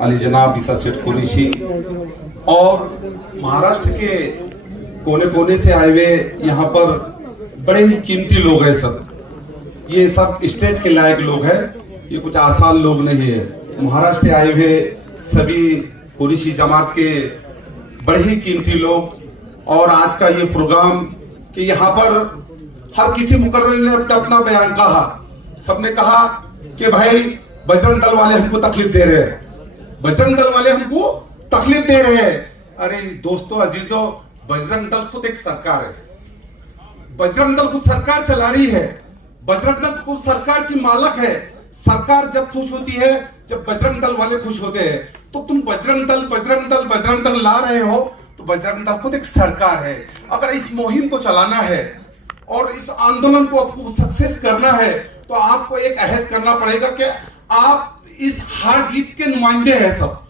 अली जनाब ईसा सेठ कुरैशी और महाराष्ट्र के कोने कोने से आए हुए यहाँ पर बड़े ही कीमती लोग हैं। सब ये सब स्टेज के लायक लोग हैं, ये कुछ आसान लोग नहीं है। महाराष्ट्र आए हुए सभी कुरैशी जमात के बड़े ही कीमती लोग। और आज का ये प्रोग्राम कि यहाँ पर हर किसी मुकर्रर ने अपना अपना बयान कहा। सबने कहा कि भाई बजरंग दल वाले हमको तकलीफ दे रहे हैं, बजरंग दल वाले हमको तकलीफ दे रहे हैं। अरे दोस्तों अजीजों, बजरंग दल खुद एक सरकार है, बजरंग दल खुद सरकार चला रही है, बजरंग दल खुद सरकार की मालक है। सरकार जब खुश होती है, जब बजरंग दल वाले खुश होते हैं, तो तुम बजरंग दल बजरंग दल बजरंग दल ला रहे हो, तो बजरंग दल खुद एक सरकार है। अगर इस मुहिम को चलाना है और इस आंदोलन को आपको सक्सेस करना है, तो आपको एक अहद करना पड़ेगा कि आप इस हार जीत के नुमाइंदे हैं। सब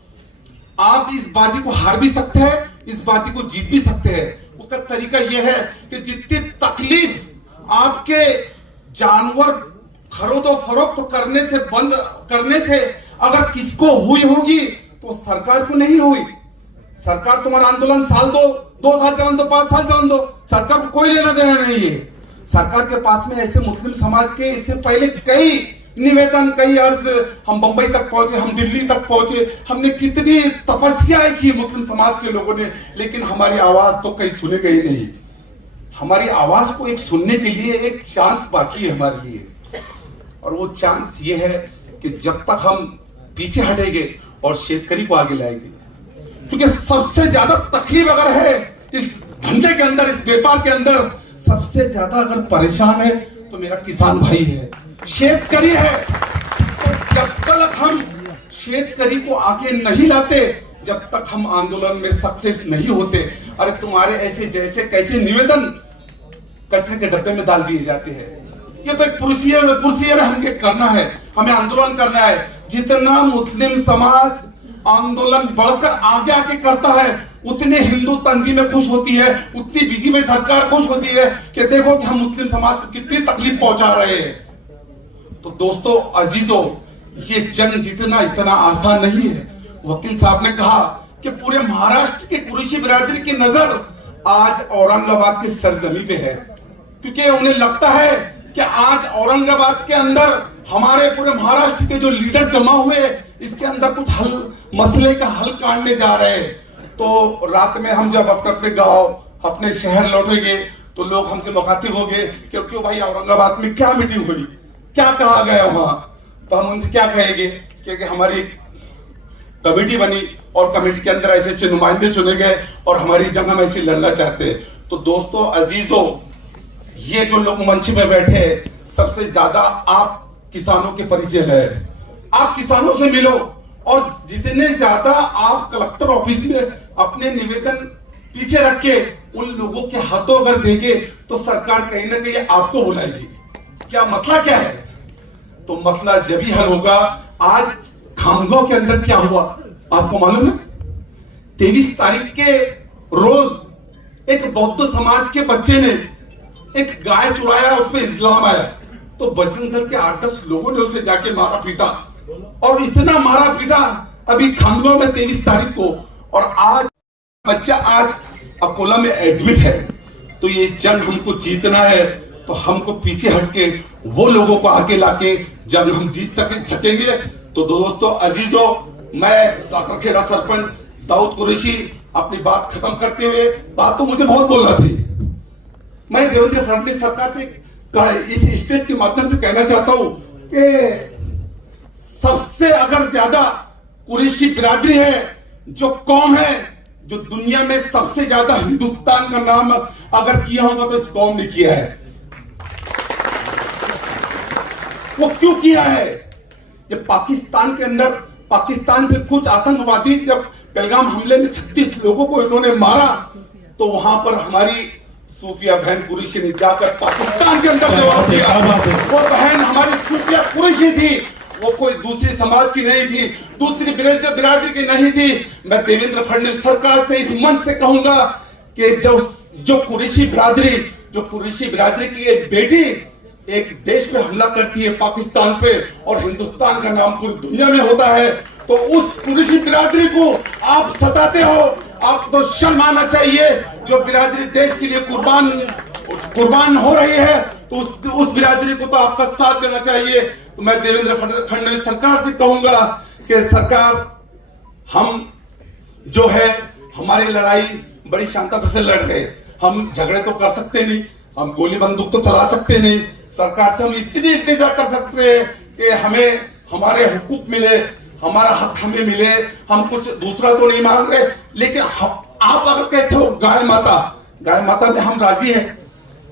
आप इस बाजी को हार भी सकते हैं, इस बाजी को जीत भी सकते हैं। उसका तरीका यह है कि जितनी तकलीफ आपके जानवर खरीदो फरोख्त करने से बंद करने से अगर किसको हुई होगी तो सरकार को नहीं हुई। सरकार तुम्हारा आंदोलन साल दो साल चलन दो, 5 साल चलन दो, सरकार को कोई लेना देना नहीं है। सरकार के पास में ऐसे मुस्लिम समाज के इससे पहले कई निवेदन, कई अर्ज, हम बंबई तक पहुंचे, हम दिल्ली तक पहुंचे, हमने कितनी तपस्याएं की मुस्लिम समाज के लोगों ने, लेकिन हमारी आवाज तो कहीं सुनी गई नहीं। हमारी आवाज को एक सुनने के लिए एक चांस बाकी है हमारे लिए, और वो चांस ये है कि जब तक हम पीछे हटेंगे और शेतकरी को आगे लाएंगे, क्योंकि सबसे ज्यादा तकलीफ अगर है इस धंधे के अंदर, इस व्यापार के अंदर, सबसे ज्यादा अगर परेशान है तो मेरा किसान भाई है, शेतकरी है। तो जब तक हम शेतकरी को आगे नहीं लाते, जब तक हम आंदोलन में सक्सेस नहीं होते, अरे तुम्हारे ऐसे जैसे कैसे निवेदन कचरे के डब्बे में डाल दिए जाते हैं। ये तो एक प्रोसीजर हमें करना है, हमें आंदोलन करना है। जितना मुस्लिम समाज आंदोलन बढ़कर आगे आगे करता है, उतने हिंदू तंजीमें खुश होती है, उतनी बीजेपी सरकार खुश होती है कि देखो कि हम मुस्लिम समाज को कितनी तकलीफ पहुंचा रहे हैं। तो दोस्तों अजीजों, ये जंग जीतना इतना आसान नहीं है। वकील साहब ने कहा कि पूरे महाराष्ट्र के कुरैशी बिरादरी की नजर आज औरंगाबाद की सरजमी पे है, क्योंकि उन्हें लगता है कि आज औरंगाबाद के अंदर हमारे पूरे महाराष्ट्र के जो लीडर जमा हुए, इसके अंदर कुछ मसले का हल काटने जा रहे हैं। तो रात में हम जब अपने अपने गांव, अपने शहर लौटेंगे, तो लोग हमसे मुखातिब हो गए कि क्यों भाई औरंगाबाद में क्या मीटिंग हुई, क्या कहा गया वहां। तो हम उनसे क्या कहेंगे कि हमारी कमेटी बनी और कमेटी के अंदर ऐसे ऐसे नुमाइंदे चुने गए और हमारी जंग हम ऐसी लड़ना चाहते हैं। तो दोस्तों अजीजों, ये जो लोग मंच में बैठे, सबसे ज्यादा आप किसानों के परिचय है। आप किसानों से मिलो, और जितने ज्यादा आप कलेक्टर ऑफिस में अपने निवेदन पीछे रख के उन लोगों के हाथों अगर देंगे, तो सरकार कहीं ना कहीं आपको बुलाएगी। क्या मसला क्या है? तो मसला जब ही हल होगा। आज खामगांव के अंदर क्या हुआ आपको मालूम है? 23 तारीख के रोज एक बौद्ध समाज के बच्चे ने एक गाय चुराया, उस पर इल्जाम आया, तो बजरंग दल के 8-10 लोगों ने उसे जाके मारा पीटा, और इतना मारा पीटा अभी खामगांव में 23 तारीख को, और आज बच्चा आज अकोला में एडमिट है। तो ये जंग हमको जीतना है, तो हमको पीछे हटके वो लोगों को आगे लाके जंग हम जीत सकेंगे। तो दोस्तों अजीजों, मैं साकरखेड़ा सरपंच दाऊद कुरैशी अपनी बात खत्म करते हुए, बात तो मुझे बहुत बोलना थी, मैं देवेंद्र फडणवीस सरकार से इस स्टेज के माध्यम से कहना चाहता हूं कि सबसे अगर ज्यादा कुरैशी बिरादरी है, जो कौम है, जो दुनिया में सबसे ज्यादा हिंदुस्तान का नाम अगर किया होगा तो इस कौम ने किया है। वो क्यों किया है? जब पाकिस्तान के अंदर, पाकिस्तान से कुछ आतंकवादी जब पहलगाम हमले में 36 लोगों को इन्होंने मारा, तो वहां पर हमारी सूफिया बहन कुरैशी ने जाकर पाकिस्तान के अंदर जवाब दिया। वो बहन हमारी सूफिया कुरैशी थी, वो कोई दूसरी समाज की नहीं थी, दूसरी बिरादरी की नहीं थी। मैं देवेंद्र फडणवीस सरकार से इस मंच से कहूंगा कि जो कुरैशी बिरादरी की एक बेटी एक देश पे हमला करती है पाकिस्तान पे और हिंदुस्तान का नाम पूरी दुनिया में होता है, तो उस कुरैशी बिरादरी को आप सताते हो। आपको तो शर्म आना चाहिए। जो बिरादरी देश के लिए कुर्बान हो रही है, तो उस बिरादरी को तो आपका साथ देना चाहिए। तो मैं देवेंद्र फडणवीस सरकार से कहूंगा कि सरकार, हम जो है हमारी लड़ाई बड़ी शांतता से लड़ रहे। हम झगड़े तो कर सकते नहीं, हम गोली बंदूक तो चला सकते नहीं। सरकार से हम इतनी इल्तिजा कर सकते हैं कि हमें हमारे हुकूक मिले, हमारा हक हमें मिले। हम कुछ दूसरा तो नहीं मांग रहे, लेकिन आप अगर कहते हो गाय माता में हम राजी हैं,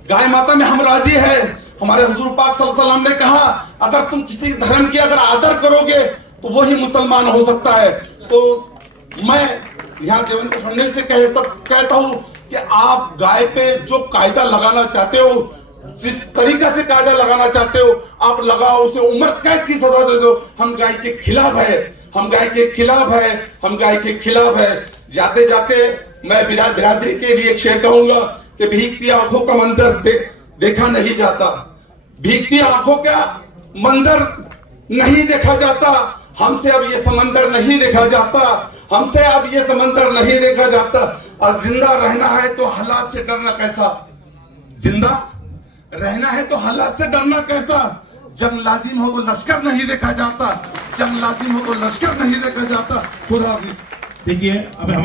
गाय माता में हम राजी है। हमारे हुजूर पाक सल्लल्लाहु अलैहि वसल्लम ने कहा, अगर तुम किसी धर्म की अगर आदर करोगे तो वही मुसलमान हो सकता है। तो मैं यहाँ देवेंद्र फडणवीस से कहता हूँ कि आप गाय पे जो कायदा लगाना चाहते हो, जिस तरीका से कायदा लगाना चाहते हो आप लगाओ, उसे उम्र कैद की सजा दे दो। हम गाय के खिलाफ है, हम गाय के खिलाफ है, हम गाय के खिलाफ है। जाते जाके मैं बिरादरी के लिए एक शेर कहूंगा कि भीगती आंखों का मंजर देखा नहीं जाता, भीगती आंखों का मंजर नहीं देखा जाता। हमसे अब ये समंदर नहीं देखा जाता, हमसे अब ये समंदर नहीं देखा जाता। और जिंदा रहना है तो हालात से डरना कैसा, जिंदा रहना है तो हालात से डरना कैसा। जंग लाजिम हो तो लश्कर नहीं देखा जाता, जंग लाजिम हो तो लश्कर नहीं देखा जाता। खुदा हाफिज। देखिए अब हमारे